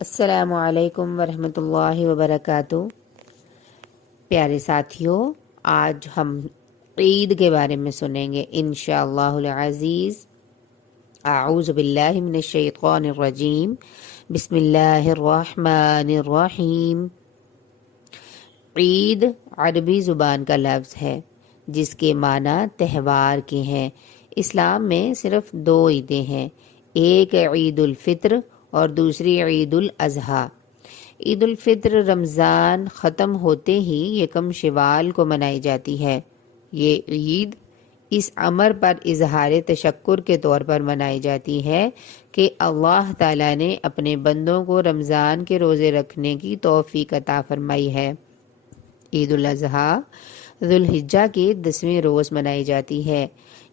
السلام علیکم ورحمۃ اللہ وبرکاتہ۔ پیارے ساتھیوں، آج ہم عید کے بارے میں سنیں گے انشاءاللہ العزیز۔ اعوذ باللہ من الشیطان الرجیم، بسم اللہ الرحمن الرحیم۔ عید عربی زبان کا لفظ ہے جس کے معنی تہوار کے ہیں۔ اسلام میں صرف 2 عیدیں ہیں، ایک عید الفطر اور دوسری عید الاضحیٰ۔ عید الفطر رمضان ختم ہوتے ہی یکم شوال کو منائی جاتی ہے۔ یہ عید اس امر پر اظہار تشکر کے طور پر منائی جاتی ہے کہ اللہ تعالیٰ نے اپنے بندوں کو رمضان کے روزے رکھنے کی توفیق عطا فرمائی ہے۔ عید الاضحیٰ ذوالحجہ کے 10ویں روز منائی جاتی ہے۔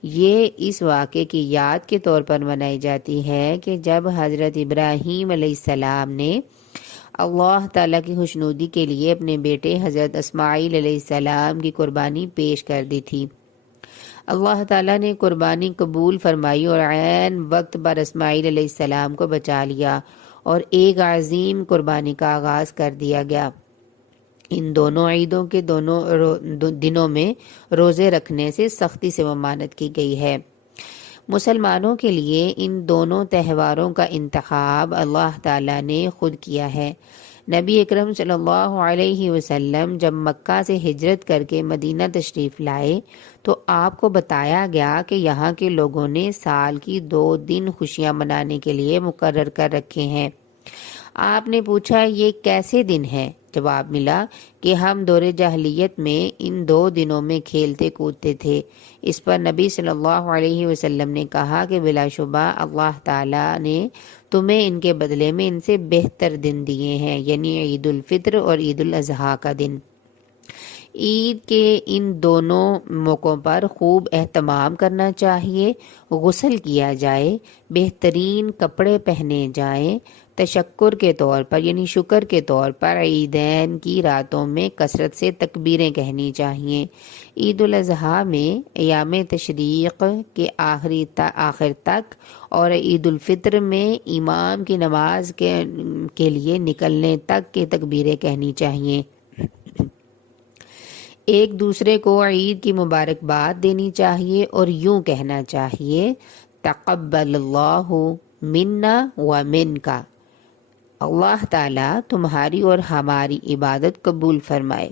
یہ اس واقعے کی یاد کے طور پر منائی جاتی ہے کہ جب حضرت ابراہیم علیہ السلام نے اللہ تعالیٰ کی خوشنودی کے لیے اپنے بیٹے حضرت اسماعیل علیہ السلام کی قربانی پیش کر دی تھی، اللہ تعالیٰ نے قربانی قبول فرمائی اور عین وقت پر اسماعیل علیہ السلام کو بچا لیا اور ایک عظیم قربانی کا آغاز کر دیا گیا۔ ان دونوں عیدوں کے دونوں دنوں میں روزے رکھنے سے سختی سے ممانعت کی گئی ہے۔ مسلمانوں کے لیے ان دونوں تہواروں کا انتخاب اللہ تعالیٰ نے خود کیا ہے۔ نبی اکرم صلی اللہ علیہ وسلم جب مکہ سے ہجرت کر کے مدینہ تشریف لائے تو آپ کو بتایا گیا کہ یہاں کے لوگوں نے سال کی 2 دن خوشیاں منانے کے لیے مقرر کر رکھے ہیں۔ آپ نے پوچھا یہ کیسے دن ہیں؟ جواب ملا کہ ہم دور جاہلیت میں ان 2 دنوں میں کھیلتے کودتے تھے۔ اس پر نبی صلی اللہ علیہ وسلم نے کہا کہ بلا شبہ اللہ تعالیٰ نے تمہیں ان کے بدلے میں ان سے بہتر دن دیے ہیں، یعنی عید الفطر اور عید الاضحیٰ کا دن۔ عید کے ان دونوں موقعوں پر خوب اہتمام کرنا چاہیے، غسل کیا جائے، بہترین کپڑے پہنے جائیں، تشکر کے طور پر یعنی شکر کے طور پر عیدین کی راتوں میں کثرت سے تکبیریں کہنی چاہیے۔ عید الاضحیٰ میں ایام تشریق کے آخر تک اور عید الفطر میں امام کی نماز کے لیے نکلنے تک کی تکبیریں کہنی چاہیے۔ ایک دوسرے کو عید کی مبارکباد دینی چاہیے اور یوں کہنا چاہیے، تقبل اللہ منا و منکا، اللہ تعالیٰ تمہاری اور ہماری عبادت قبول فرمائے۔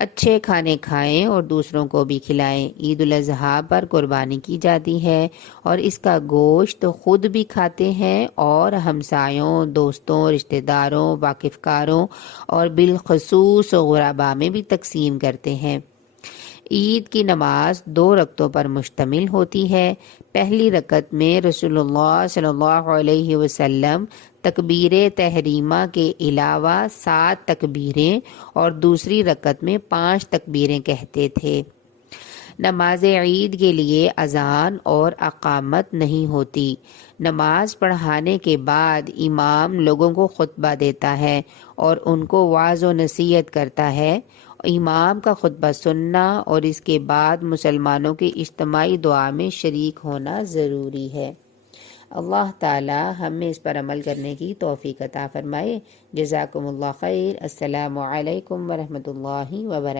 اچھے کھانے کھائیں اور دوسروں کو بھی کھلائیں۔ عید الاضحیٰ پر قربانی کی جاتی ہے اور اس کا گوشت خود بھی کھاتے ہیں اور ہمسایوں، دوستوں، رشتہ داروں، واقف کاروں اور بالخصوص غرباء میں بھی تقسیم کرتے ہیں۔ عید کی نماز 2 رکعتوں پر مشتمل ہوتی ہے۔ پہلی رکعت میں رسول اللہ صلی اللہ علیہ وسلم تکبیر تحریمہ کے علاوہ 7 تکبیریں اور دوسری رکعت میں 5 تکبیریں کہتے تھے۔ نماز عید کے لیے اذان اور اقامت نہیں ہوتی۔ نماز پڑھانے کے بعد امام لوگوں کو خطبہ دیتا ہے اور ان کو وعظ و نصیحت کرتا ہے۔ امام کا خطبہ سننا اور اس کے بعد مسلمانوں کی اجتماعی دعا میں شریک ہونا ضروری ہے۔ اللہ تعالی ہمیں اس پر عمل کرنے کی توفیق عطا فرمائے۔ جزاکم اللہ خیر۔ السلام علیکم ورحمۃ اللہ وبرکاتہ۔